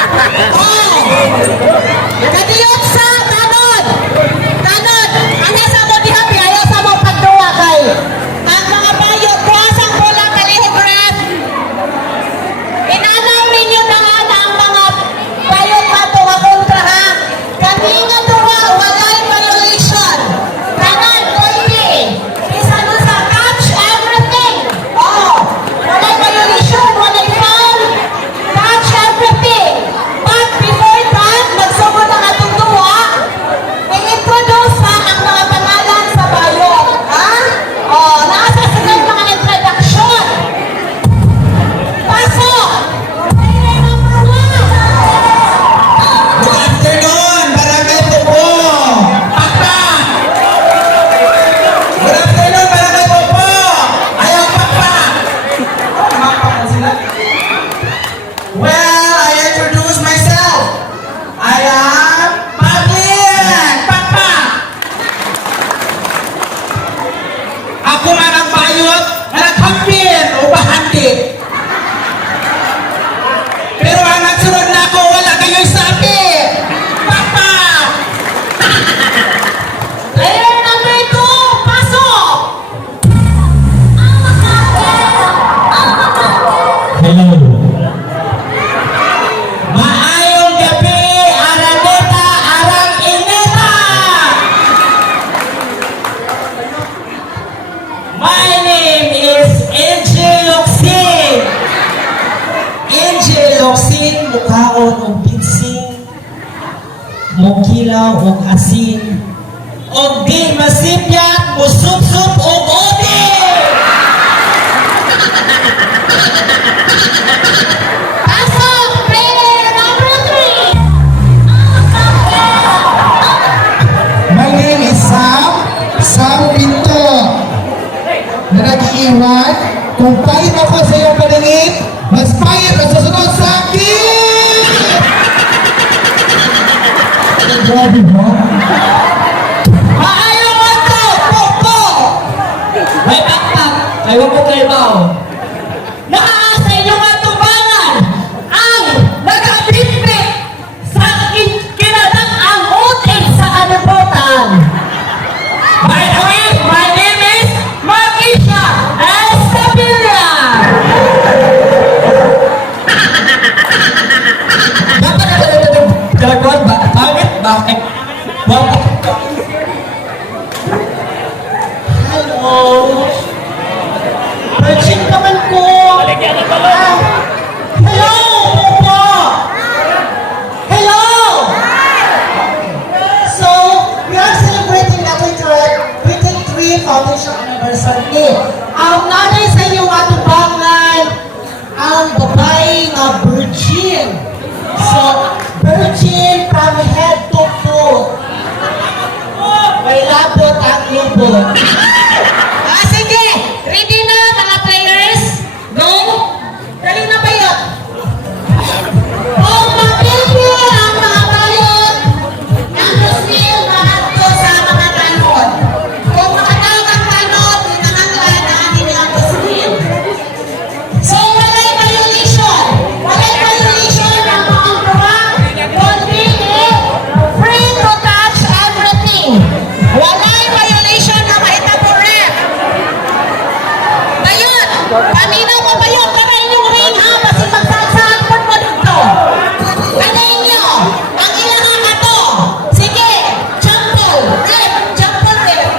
Oh! Kadiyot sa tanod! Tanod! Ano sa mo di happy? Ayaw sa mo pagduwa kay ang mga bayo, kuwasang pula kalihigret. Inanaw ninyo na ang mga bayo pa ito nga kontra ha. Kami nga duwa, walay violation. Tanod, koipi. Isa na sa catch everything. Oh! Walay violation, walay foul. Catch everything. But before that, magsugod ang atong duwa. I-introduce pa ang mga pangalan sa bayo. Ha? Oh, nasa sa mga introduction. Pasok! Player number 1. Good afternoon, Barangay Popo! Pakpak! Good afternoon, Barangay Popo! Ayaw pakpak! Pakpak sila. Well, I introduce myself. I am Paglin! Pakpak! Ako man ang bayot na naghampir o bahandi. Pero ang nagsunod na ako, wala kayo'y sabi! Pakpak! Player number 2. Pasok! Hello. Maayong gabi, Araneta, Arang Ineta! My name is Angel Loxing. Angel Loxing, mukhaon og pinsing, mukilaw og asin, og di masipyat, musup-sup og odi! Pasok! Player number 3. My name is Sam Pinto. Na nag-iiwan, kung pahit ako sa iyong paningin, mas pahit ang susunod sa akin! Grabe ba? Maayong ato, Popo! May pakpak, ayaw ko kayo ba? Nakaasa inyong atubangan ang nagabitbit sa kinatang ang utin sa kalibutan. By the way, my name is Marquisha Estabilia. dapat na ito talagang ba? Pangit? Bakit? Hello. Virgin naman ko. Ah, hello, Popo. Hello. So, we are celebrating the 23 foundation anniversary. Ang nanay sa inyong atubangan, ang babae nga virgin. So, virgin from head to foot. May labot ang lubot. Sige! Ready na mga players? Go! Dali na ba yun? Kung mapilpil ang mga bayot, ang Brazil mahanto sa mga tanod. Kung makatawag ang tanod, inanganglan na anin ang Brazil. So, walay violation. Walay violation ng mga gawa. Kundi free to touch everything. Walay violation na mahitabo rep. Bayot! Kanina mo bayot? Para inyong ring ha? Basi magsagsagpon mo dito. Ano inyo? Ang ilang ato. Sige! Champol! Rep! Champol rep!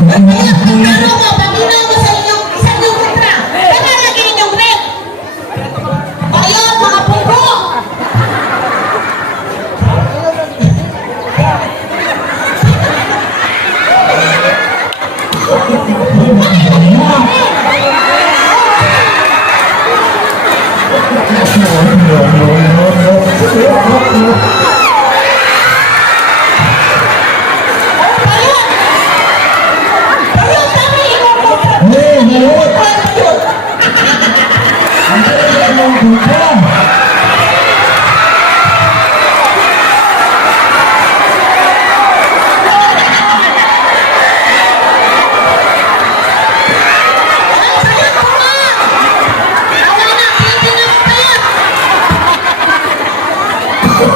Bayot! Magkano mo? Pamina mo sa inyong isang inyong kontra. Kaya lagi inyong rep. Bayot! Mga pungko! Bayot! Bayot! Kami! Hey, Lord! Bayot! Ang galing ng buka!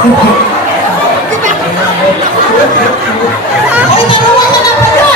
Ay, naruwa ka na pala!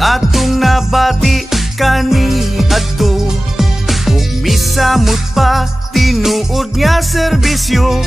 atong nabati kani adto ug misamot pa tinuod nga serbisyo